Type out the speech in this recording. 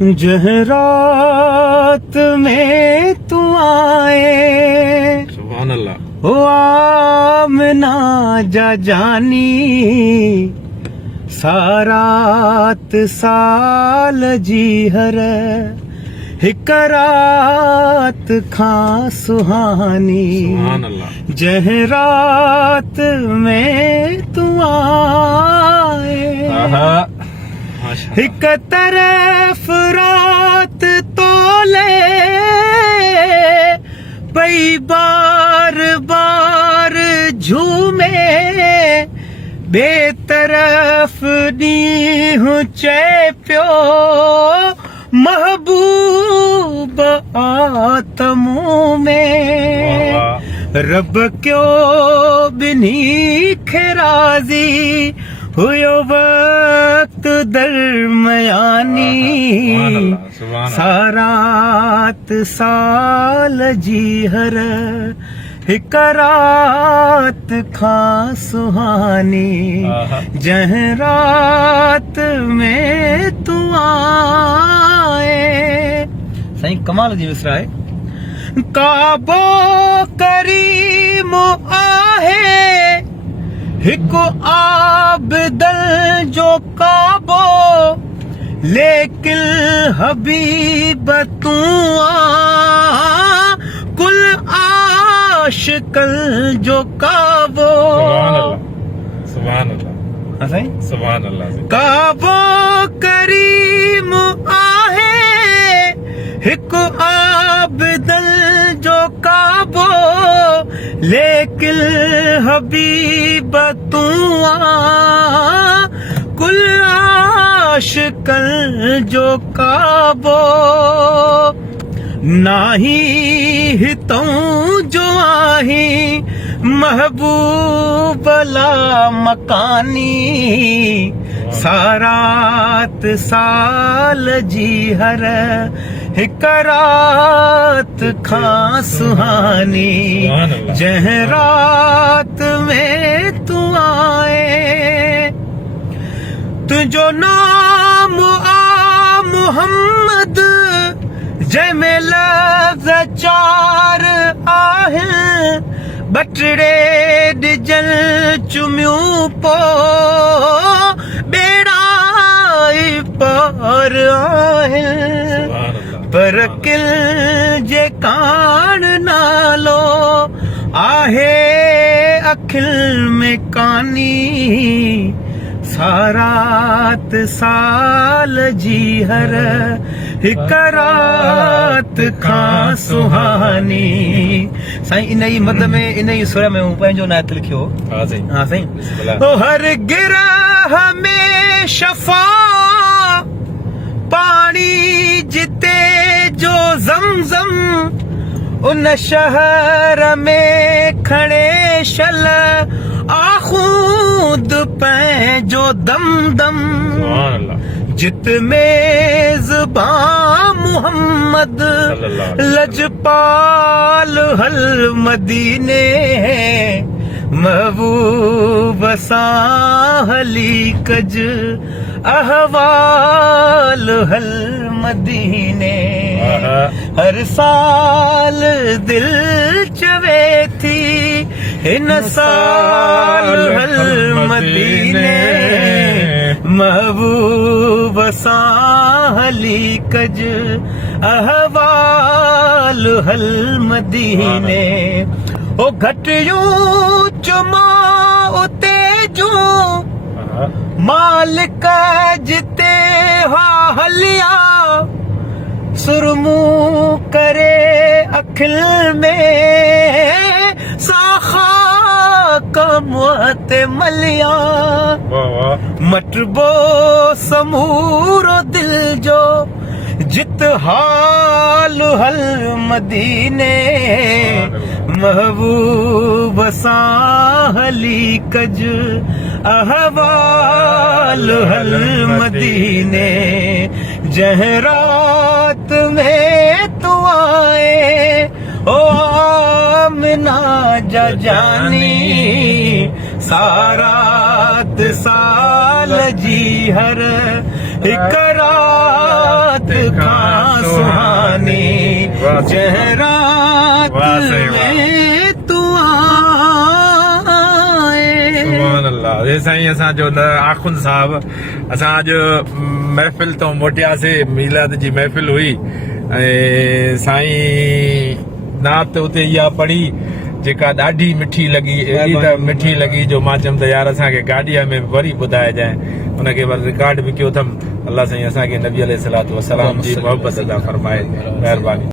जहरात में तू आए सुभान अल्लाह। ओ आमना जा जानी सारात साल जी हर हिक रात खां सुहानी सुभान अल्लाह। जहरात में तू आए माशा हिक तरफ रात तोले पई बार बार झूमे बेतरफ ॾींहुं चए पियो महबूब आतमूं में रब क्यो बिन्ही खे राज़ी हुयो वक्त दरमयानी सारात साल जी हर हिक रात खां सुहानी जहरात में तू आए। साईं कमाल जी विसराए काबो करीम आहे हिकु आबदल जो काबो लेकिन हबीब तू कुल आशिकल जो काबो सुभान अल्लाह। सुभान अल्लाह। काबो करीम आहे हिकु आबदल जो काबो लेकिन हबीब तू कुल आशिकल जो काबो नाही हितों जो आही महबूब ला मकानी सारात साल जी हर हिक रात खां सुहानी जहरात में तू आए तुझो नाम आ मुहम्मद जंहिंमें लफ़्ज़ चार आहिनि बटड़े ॾिजल चुमियूं पो बेड़ाई पार आहिनि पर किल जे कान नालो आहे अखिल में कानी सारात साल जी हर हिक रात खां सुहानी। साईं इन ई मद में इन ई सुर में पंहिंजो नात लिखियो। हाँ साईं ओ हर गिरह में शफा पानी जिते जो ज़मज़म उन शहर में खणे शल आखूद पंहिंजो दम दम जित मेज़बां मुहम्मद लजपाल हल मदीने महबूब सां हली कज अहवाल हल मदीने हर साल दिल चवे थी हिन साल हल मदीने महबूब सां हली कज अहवाल हल मदीने ओ घटियूं चुमा उते जूं मालिक जिते हा हलिया सुरमू करे अखिल में साखा कमते मलिया मटबो समूरो दिल जो जित हाल हल मदीने महबूब सां हली कज अहवाल हल मदीने जहरात में तू आए ओ आमना जा जानी सारात साल जी हर हिक रात चेहरात वाह, सही वाह। में तू आए। सुभान अल्लाह। हे साईं असांजो न आखुन साहब असां अॼु महफ़िल तो मोटियासीं, मीलाद जी महफ़िल हुई ऐं साईं नात उते इहा पढ़ी जेका ॾाढी मिठी लॻी, एॾी त मिठी लॻी जो मां चयुमि त यार असांखे गाॾीअ में वरी ॿुधाइजांइ, उनखे वरी रिकॉर्ड बि कयो अथमि। अल्लाह साईं असांखे नबी अलैहि सलातो वसलाम जी मोहबत अदा फरमाए, महिरबानी।